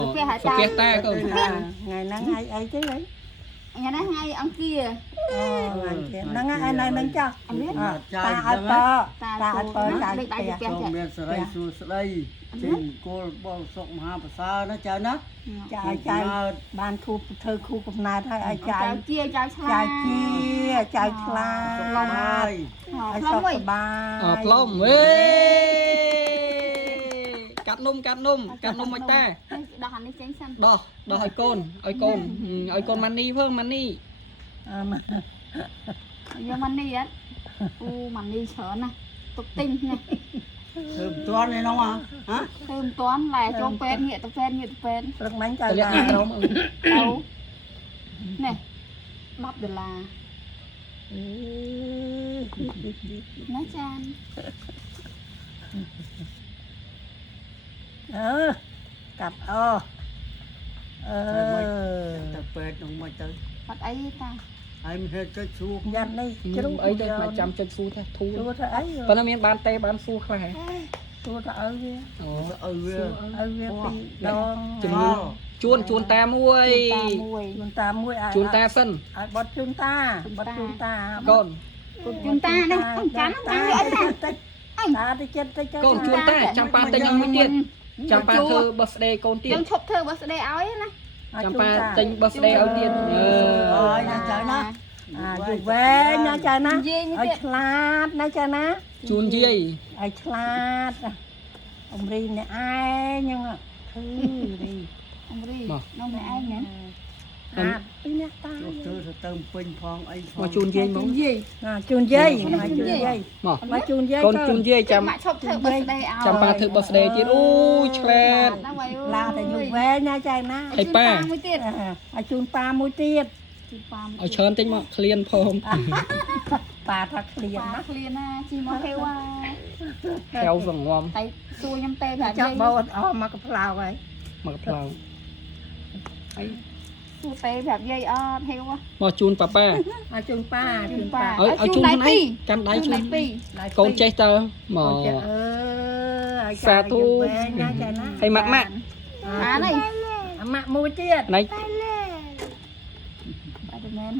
សុភ័ក្រតែកូន ngày nắng ai chứ đấy ថ្ងៃនេះថ្ងៃអង្គារ nắng ai này nắng cho អត់មាន ta ai to ta ai to លេខដៃទៅផ្ទះ សូម ចា មានសេរីសួស្តីចេញគោលបងសុខមហាប្រសើរណាចៅណា chạy ban khu thơ khu cục này thôi ai ចៅ chạy ជាចៅឆ្លា chạy chia chạy សុខហើ la យ ai ខ្លុំ sọc វិញ ba ផ្លុំវេកាត់នំមិនតែ ដោះអានេះចេញសិន ដោះឲ្យកូនម៉ានីផងម៉ានី យកម៉ានីអត់អូម៉ានីច្រើនណាស់ទុកទិញណា ធ្វើមិនទាន់ឯនោះហ៎ ធ្វើមិនទាន់តែចូលពេទ្យងាកទៅពេទ្យ rực bánh ត chạy លាក់នេះ ba ត្រង់ ទៅនេះ$10ណាចាន cặp ô ទៅពេទ្យនោះមិនទៅ អត់អីទេតា ហើយមិនហេតុចុចសួរ dắt đi ជ្រុំអីទៅមកចាំចុចស៊ូទេធូរ chua thôi ấy ប៉ុន្តែមានបានទេបានស៊ូខ្លះហ៎ chua thôi ơi អូ អើវា ơi việc đi đòn ជួនតាមួយ តាមួយ chun ta muối ai ជួនតាសិន ai bớt chun ta កូន ជូនតានេះចាំចាំយកអីតា ta đi chết tới chết កូនជួនតាចាំប៉ាតែញ៉ាំមួយទៀតចាំប៉ាធ្វើ birthday កូនទៀត យើងឈប់ធ្វើ birthday ឲ្យណា ចាំប៉ាទិញ birthday ឲ្យទៀត ហើយណាចៅណា dù về nha trời ná ở chlat ná trời ná ជួនយាយ ở chlat ông ri này ai nhưng mà thư đi អង្រីនំឯងមែន đi nè ta ចូលធ្វើទៅទៅពេញផងអីផង មកជួនយាយហ្មង chun dây mà chun dây មក mà chun dây កូនជួនយាយចាំ មកឈប់ធ្វើ birthday ឲ្យ ចាំប៉ាធ្វើ birthday ទៀតអូឆ្លែត là để dù về nha trời ná ហើយប៉ា មួយទៀត ở chun pa mũi tiết ជូនប៉ា ឲ្យច្រើនតិចមកឃ្លានផង pa thật liền ប៉ា đó ឃ្លានណាជីមកហេវ៉ា កែវសង្ងំ តែសួរខ្ញុំទេប្រាប់ chắc យាយ bao mà cái phao ấy មកផ្លោហើយ សួរទេប្រាប់យាយអត់ហេវ៉ា មកជូនប៉ាប៉ា mà chun pa ជូនប៉ា ឲ្យជូនខ្លួនឯងកាន់ដៃជូន ពីរ កូនចេះទៅមក សាធុ ហើយម៉ាក់ អានេះ ម៉ាក់មួយទៀត ណៃ បាទមែន